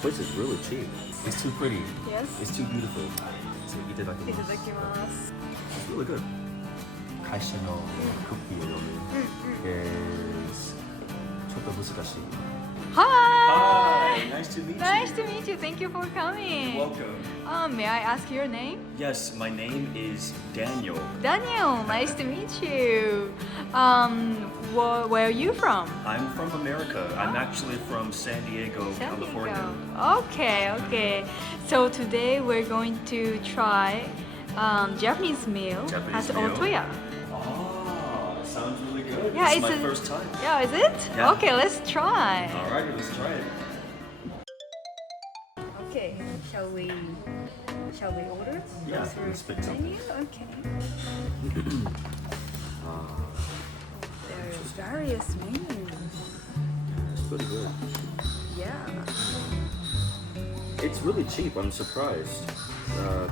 place is really cheap. It's too pretty. Yes. It's too beautiful. So, いただきます。いただきます。 It's really good. 会社のクッキーを読む。is ちょっと難しい。Hi! Nice to meet you. Nice to meet you. Thank you for coming. Welcome. May I ask your name? Yes, my name is Daniel. Daniel. Nice to meet you. Where are you from? I'm from America. I'm actually from San Diego, San California. Diego. Okay. So today we're going to try Japanese meal Japanese at meal? Ootoya. Oh, sounds really good. Yeah, it's my it's a- first time. Yeah, is it? Yeah. Okay, let's try. Alrighty, let's try it. Okay, shall we order? Yeah, Through let's pick something. menu? Okay. There are various menus. It's pretty good. Yeah. It's really cheap. I'm surprised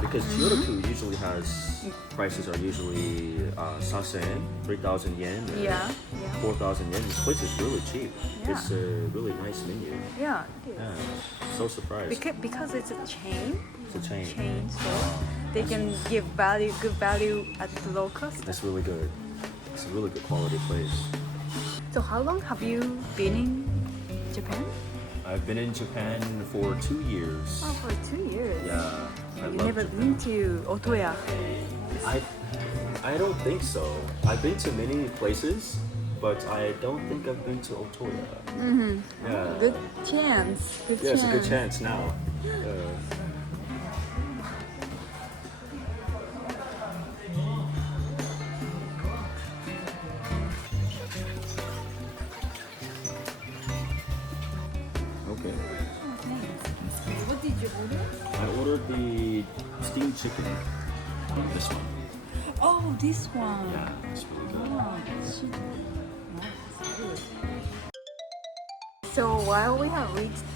because Kyoto usually has prices are usually 3,000 yen, 3,000 yen, Yeah. 4,000 yen. This place is really cheap. Yeah. It's a really nice menu. Yeah, it is. Yeah, so surprised. Because it's a chain It's a chain. store, they can give good value at the low cost. It's really good. It's a really good quality place. So how long have you been in Japan? I've been in Japan for 2 years. Oh, for 2 years. Yeah, I You love never Japan. been to Ootoya? I don't think so. I've been to many places, but I don't think I've been to Ootoya. Yeah. Good chance. Yeah, it's a good chance now. Okay. What did you order? I ordered the steamed chicken. This one. Oh, this one. Yeah, it's really good. Oh, so while we are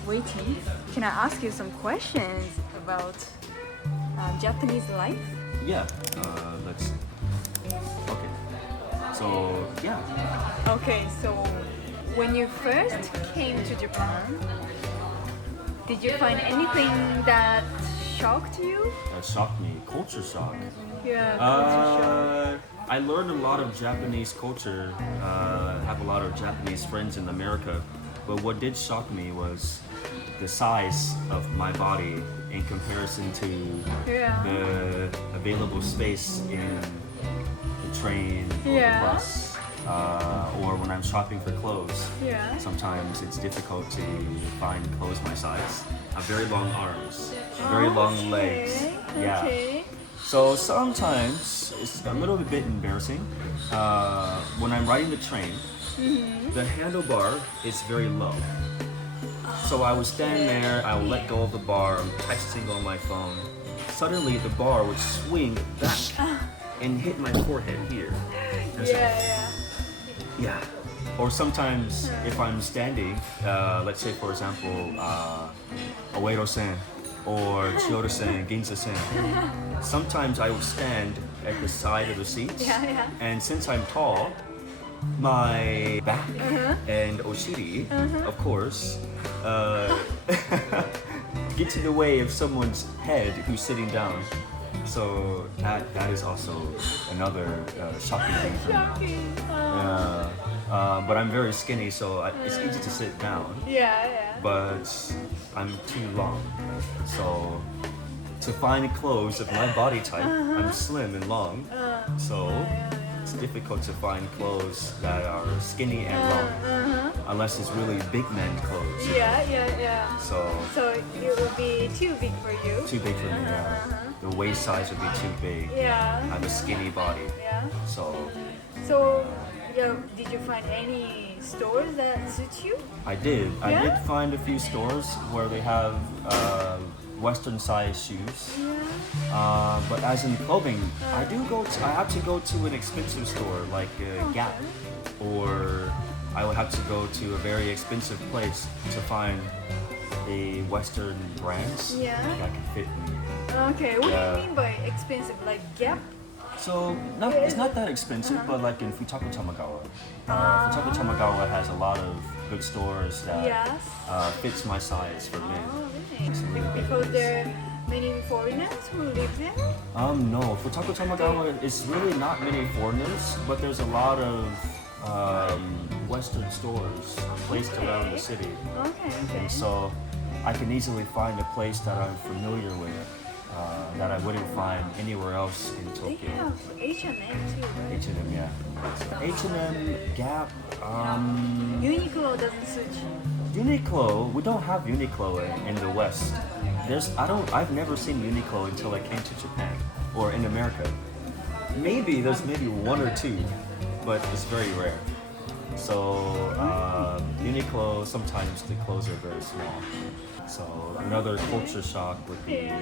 waiting, can I ask you some questions about Japanese life? Yeah. Let's. Okay. So yeah. Okay, so when you first came to Japan, did you find anything that shocked you? That shocked me. Culture shock. Yeah, culture shock. I learned a lot of Japanese culture. Have a lot of Japanese friends in America, but what did shock me was the size of my body in comparison to Yeah. the available space in the train or Yeah. the bus, or when I'm shopping for clothes. Yeah. Sometimes it's difficult to find clothes my size. I have very long arms, very long legs. Yeah. Okay. So sometimes it's a little bit embarrassing. When I'm riding the train, the handlebar is very low. So I would stand there, I would let go of the bar, I'm texting on my phone. Suddenly the bar would swing back and hit my forehead here. And so- yeah. Or sometimes if I'm standing, let's say for example, Oedo-sen or Chiyoda-sen, Ginza-sen, sometimes I would stand at the side of the seats. Yeah. And since I'm tall, my back and oshiri, of course, gets in the way of someone's head who's sitting down. So that is also another shocking thing for me. Shocking. But I'm very skinny, so it's easy to sit down. Yeah. But I'm too long. So to find clothes of my body type, I'm slim and long. So it's difficult to find clothes that are skinny and long, unless it's really big man clothes. Yeah. So So it would be too big for you. too big for me. Yeah. The waist size would be too big. I Yeah. have a skinny body. Yeah. So So, did you find any stores that suit you? I did. I Yeah? did find a few stores where they have Western size shoes. But as in clothing, I have to go to an expensive store like Gap, or I would have to go to a very expensive place to find a Western brands Yeah. that can fit me. Okay, what do Yeah. you mean by expensive? Like Gap? So it's not that expensive, but like in Futaku Tamagawa, Futaku Tamagawa has a lot of good stores that Yes. fits my size for men. Oh, really? because there are many foreigners who live there? No. For Taco Tamagawa, it's really not many foreigners, but there's a lot of Western stores placed around the city. Okay. And so I can easily find a place that I'm familiar with that I wouldn't find anywhere else in They Tokyo. have H&M too, right? H&M, yeah. H&M, Gap, Uniqlo doesn't suit you. Uniqlo. We don't have Uniqlo in the West. I've never seen Uniqlo until I came to Japan or in America. There's maybe one or two, but it's very rare. So Uniqlo, sometimes the clothes are very small. So another culture shock would be,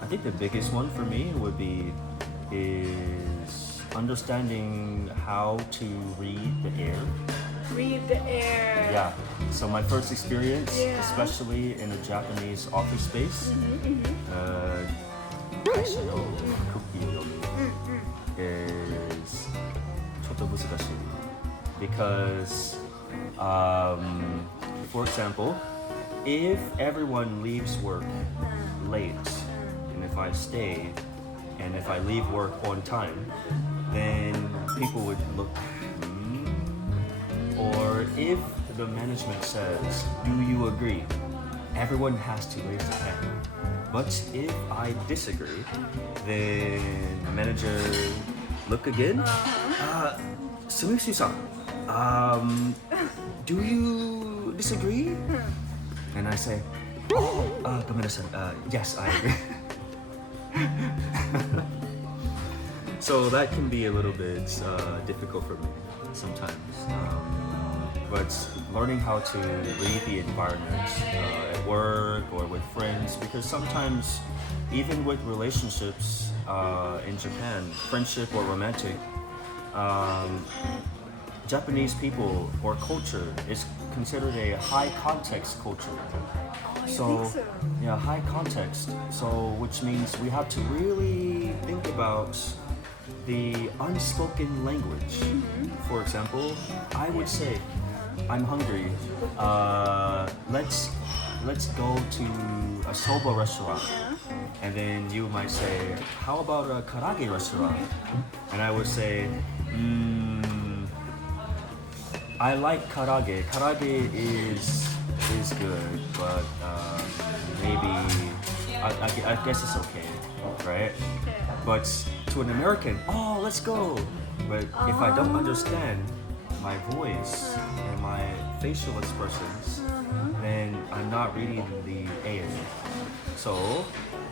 I think the biggest one for me would be is understanding how to read the air. Read the air. Yeah. So my first experience, Yeah. especially in a Japanese office space, 会社のクッキーを読む is ちょっと難しい because for example, if everyone leaves work late and if I stay and if I leave work on time, then people would look. Or if the management says, do you agree? Everyone has to raise their hand. But if I disagree, then the manager look again. Sumisu-san, do you disagree? And I say, yes, I agree. So that can be a little bit difficult for me sometimes. But learning how to read the environment at work or with friends, because sometimes even with relationships in Japan, friendship or romantic, Japanese people or culture is considered a high context culture. So, yeah, high context. So which means we have to really think about the unspoken language. For example, I would say, I'm hungry. Let's go to a soba restaurant. And then you might say, how about a karage restaurant? And I would say, I like karage. Karage is good, but maybe I guess it's okay, right? But to an American, oh, let's go. But if I don't understand my voice and my facial expressions, then I'm not reading the air. So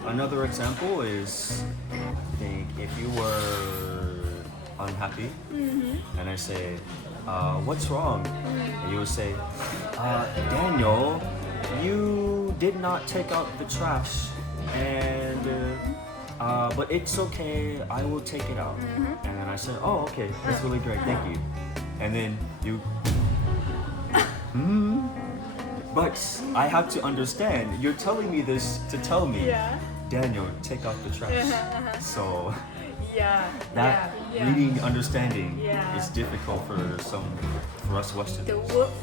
another example is, think if you were unhappy, and I say, what's wrong? And you would say, Daniel, you did not take out the trash, and but it's okay, I will take it out. And then I said, oh, okay, that's really great, thank you. And then you, but I have to understand, you're telling me this to tell me, yeah. Daniel, take out the trash. So Yeah. that yeah. reading, understanding Yeah. is difficult for us Westerners.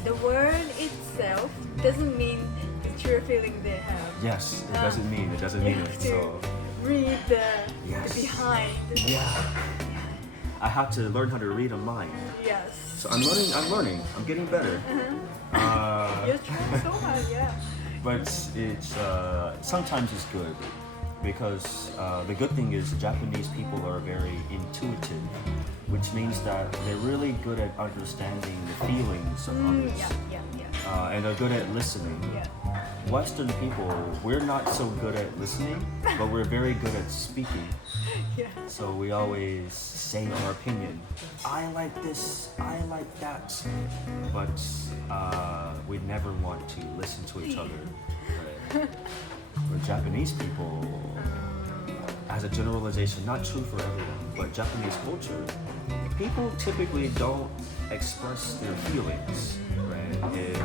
The word itself doesn't mean the true feeling they have. Yes, it doesn't mean You it. have to So read the Yes. behind. yeah, I have to learn how to read a mind. Yes. So I'm learning. I'm getting better. You're trying so hard, yeah. But it's sometimes it's good because the good thing is Japanese people are very intuitive, which means that they're really good at understanding the feelings of others, Yeah. and they're good at listening. Yeah. Western people, we're not so good at listening, but we're very good at speaking. Yeah. So we always say our opinion. I like this, I like that. But we never want to listen to each other. Right? For Japanese people, as a generalization, not true for everyone, but Japanese culture, people typically don't express their feelings. Right? If,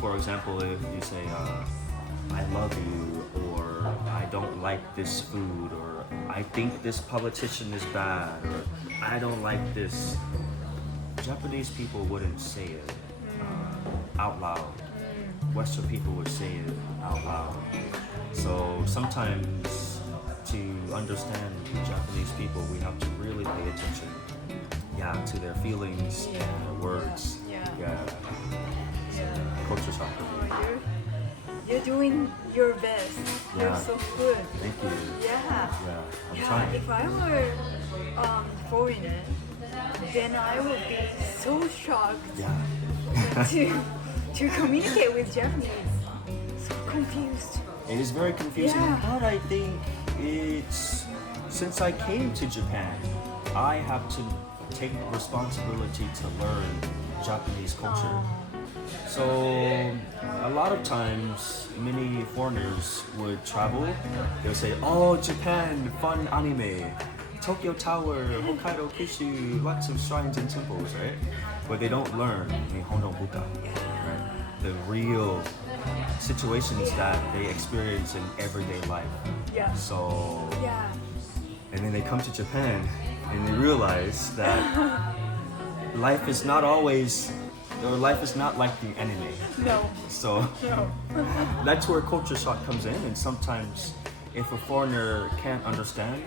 for example, if you say, I love you, or I don't like this food, or I think this politician is bad, or I don't like this. Japanese people wouldn't say it out loud. Western people would say it out loud. So sometimes to understand Japanese people, we have to really pay attention, to their feelings, their words. Culture shock. You're doing your best. You're so good. Thank you. I'm trying. If I were foreigner, then I would be so shocked to communicate with Japanese. So confused. It is very confusing, but I think it's since I came to Japan, I have to take responsibility to learn Japanese culture. So a lot of times, many foreigners would travel. They would say, "Oh, Japan, fun anime, Tokyo Tower, Hokkaido Kishu, lots of shrines and temples," right? But they don't learn Nihon no Buka, right? The real situations that they experience in everyday life. So, and then they come to Japan and they realize that life is not always, or life is not like the anime. So that's where culture shock comes in, and sometimes if a foreigner can't understand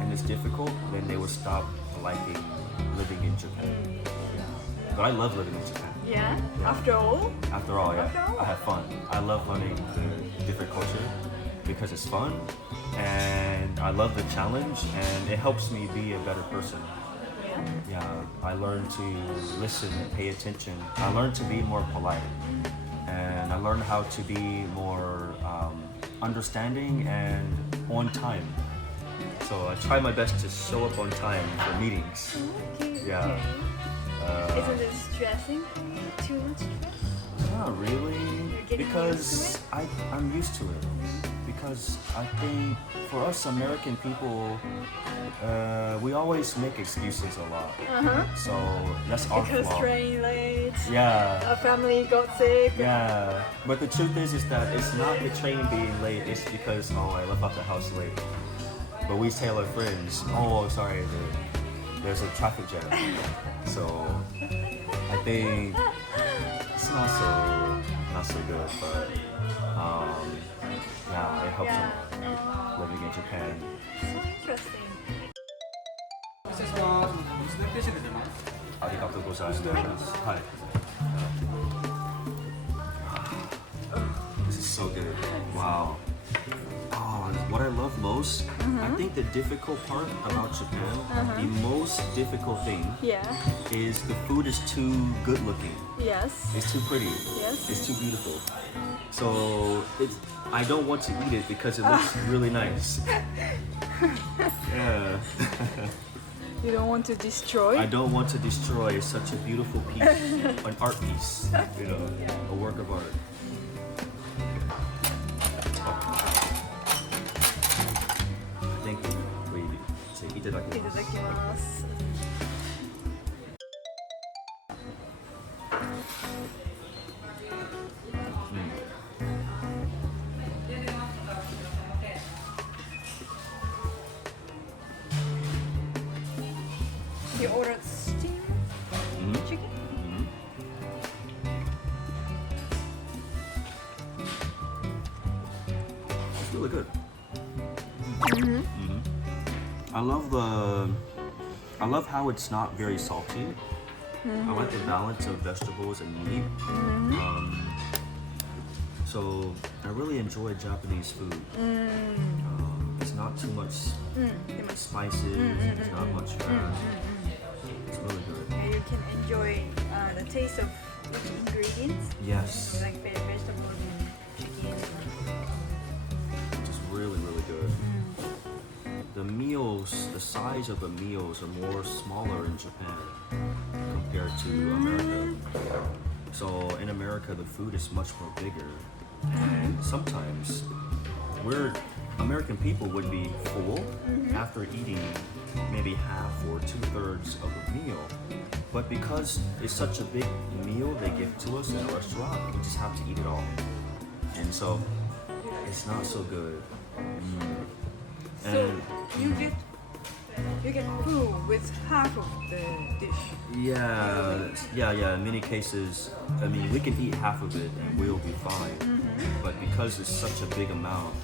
and it's difficult, then they will stop liking living in Japan. But I love living in Japan. After all, I have fun. I love learning the different culture because it's fun, and I love the challenge, and it helps me be a better person. I learn to listen and pay attention. I learn to be more polite, and I learn how to be more understanding and on time. So I try my best to show up on time for meetings. Isn't it stressing? Too much stress? Not really, because I'm used to it. Because I think for us American people, we always make excuses a lot. So that's our Because flaw. train late. Yeah. A family got sick. Yeah. But the truth is that it's not the train being late. It's because I left out the house late. But we tell our friends, sorry, there's a traffic jam. So I think it's not so good, but it helps living in Japan. So interesting. ありがとうございます。はい。This is so good. Wow. What I love most, I think the difficult part about Japan, the most difficult thing is the food is too good looking. It's too pretty. It's too beautiful. So I don't want to eat it because it looks really nice. You don't want to destroy? I don't want to destroy such a beautiful piece, an art piece, a work of art. Thank you. Say, いただきます。いただきます。You ordered steamed chicken? It's really good. I love how it's not very salty. I like the balance of vegetables and meat. So I really enjoy Japanese food. It's not too much spices. It's not much fat. It's really good. You can enjoy the taste of each ingredients. Yes. Like vegetables and chicken. Just really, really good. The meals, the size of the meals are more smaller in Japan compared to America. So in America, the food is much more bigger. And sometimes American people would be full after eating maybe half or 2/3 of a meal. But because it's such a big meal they give to us in a restaurant, we just have to eat it all. And so it's not so good. So you get full with half of the dish. Yeah. In many cases, we can eat half of it and we'll be fine. But because it's such a big amount,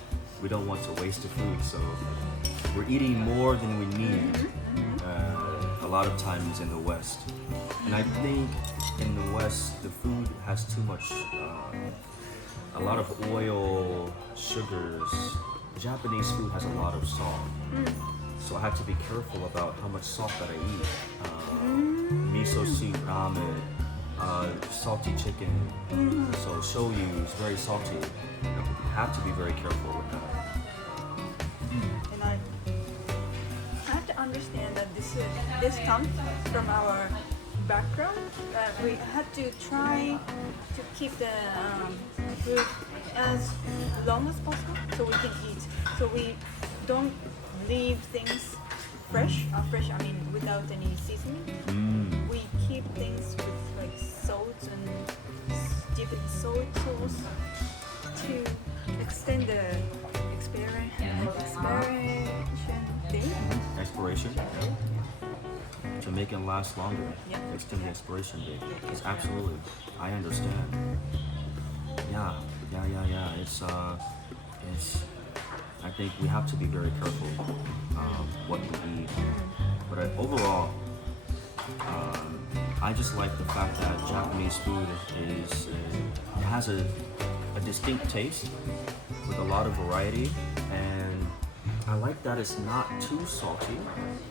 we don't want to waste the food, so we're eating more than we need a lot of times in the West. And I think in the West, the food has too much, a lot of oil, sugars. Japanese food has a lot of salt. So I have to be careful about how much salt that I eat. Miso soup, ramen, salty chicken. So shoyu is very salty. You have to be very careful with that. And I have to understand that this comes from our background. That we had to try to keep the food as long as possible so we can eat. So we don't leave things fresh. Fresh, I mean, without any seasoning. We keep things with like salt and dip in soy sauce to extend the Expiration? To make it last longer. Yeah. Extend the expiration date. It's absolutely. I understand. Yeah. It's I think we have to be very careful what we eat. But overall, I just like the fact that Japanese food has a distinct taste with a lot of variety, and I like that it's not too salty.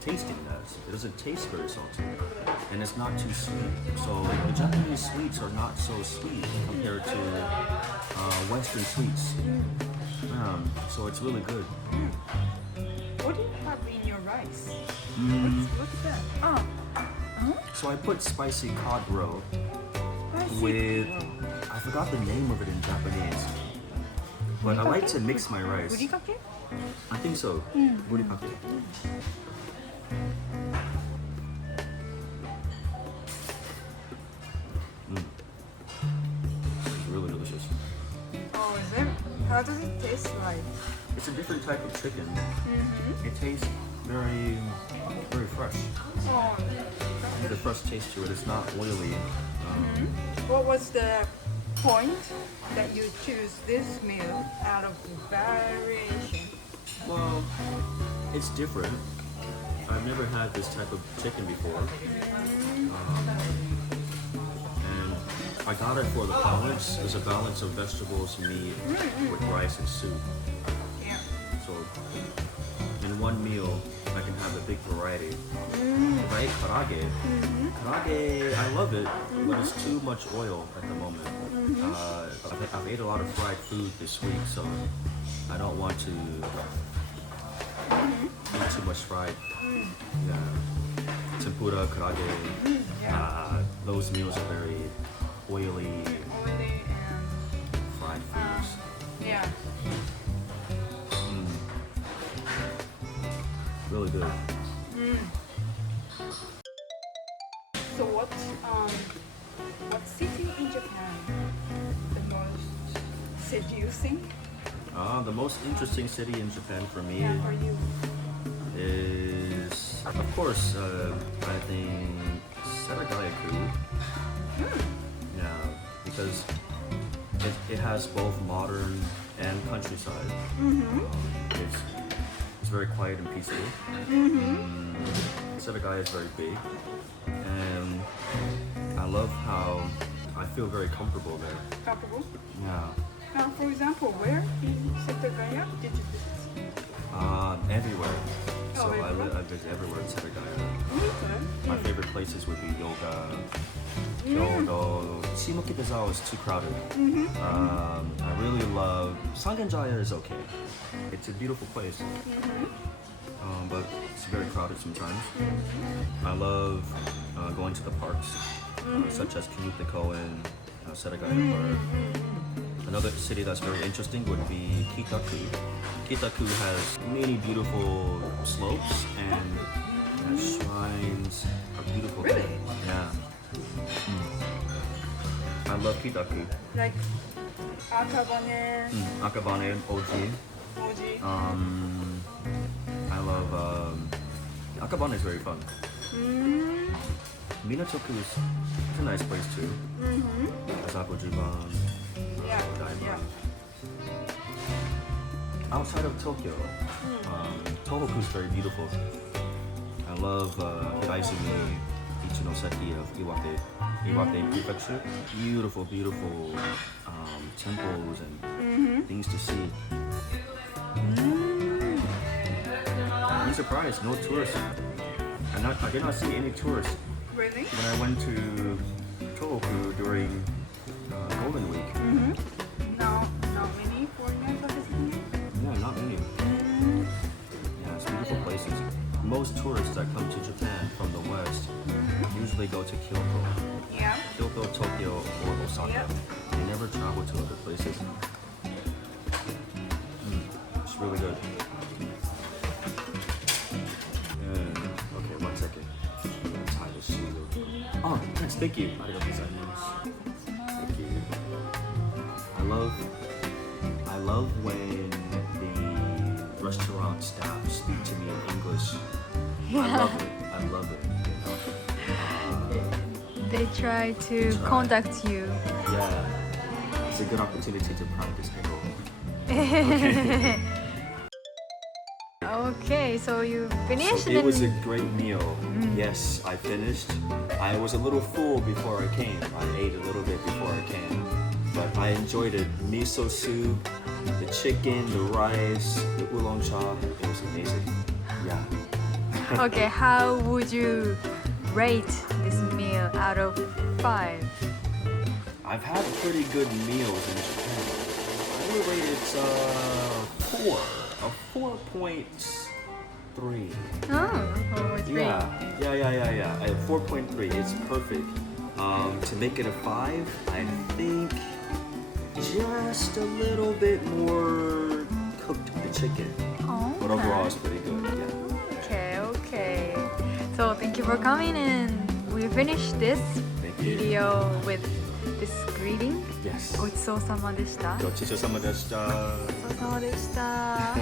Tasting that, it doesn't taste very salty, and it's not too sweet. So the Japanese sweets are not so sweet compared to Western sweets. So it's really good. What do you have in your rice? What's that? So I put spicy cod roe Spicy with, roe. I forgot the name of it in Japanese, but I like to mix my rice. Furikake? I think so. Burikake. It's really delicious. Oh, is it? How does it taste like? It's a different type of chicken. It tastes very, very fresh. Oh, There's a fresh taste to it. It's not oily. what was the point that you choose this meal out of variation? Well, it's different. I've never had this type of chicken before. And I got it for the balance. There's a balance of vegetables, meat, with rice and soup. Yeah. So in one meal, I can have a big variety. If I ate karage, I love it, but it's too much oil at the moment. I've ate a lot of fried food this week, so I don't want to eat too much fried. Yeah. Tempura, karage, those meals are very oily, Oily and fried foods. yeah. Really good. So what city in Japan the most seducing? The most interesting city in Japan for me Yeah, for you. is, of course, I think Seragayaku. Yeah, because it has both modern and countryside. It's very quiet and peaceful. Setagaya is very big, and I love how I feel very comfortable there. Comfortable? Yeah. For example, where in Setagaya did you visit? Everywhere. So I everywhere? visit everywhere in Setagaya. Okay. My favorite places would be Yoga, Kyoto. Shimokitazawa is too crowded. I really love Sangenjaya is okay. It's a beautiful place, but it's very crowded sometimes. I love going to the parks, such as Kinuta-koen, Setagaya Park. Another city that's very interesting would be Kitaku. Kitaku has many beautiful slopes and has shrines, a beautiful Really? thing. Yeah. I love Kitaku. Like Akabane, Akabane and Oji. Oji. I love Akabane is very fun. Minatoku is a nice place too. Asapo Juban. Yeah, Daima. yeah. outside of Tokyo, Tohoku is very beautiful. I love Hiraizumi, Ichinoseki of Iwate Prefecture. Beautiful, beautiful temples and things to see. I'm surprised, no tourists. I did not see any tourists Really? when I went to Tohoku during Golden Week. No, not many foreigners are visiting. Yeah, not many. Yeah, it's beautiful places. Most tourists that come to Japan from the West usually go to Kyoto, Yeah. Tokyo, or Osaka. Yep. They never travel to other places. It's really good. Okay, 1 second. I'm gonna tie this shoe. Oh, yes, thank you. Thank you. I love when the restaurant staff speak to me in English. I love it. They try to contact you. Yeah, it's a good opportunity to practice English. Okay, so you finished. So it was a great meal. Yes, I finished. I was a little full before I came. I ate a little bit before I came, but I enjoyed it. Miso soup, the chicken, the rice, the oolong cha. It was amazing. Yeah. Okay, how would you rate this meal out of 5? I've had pretty good meals in Japan. I would rate it 4, a 4.3. Oh, it's great. Yeah. 4.3. It's perfect. To make it a 5, I think just a little bit more cooked the chicken. Oh, But overall, it's pretty good. Yeah. Okay. So thank you for coming, and we finished this Thank you. video with this greeting. Yes. ごちそうさまでした。ごちそうさまでした。ごちそうさまでした。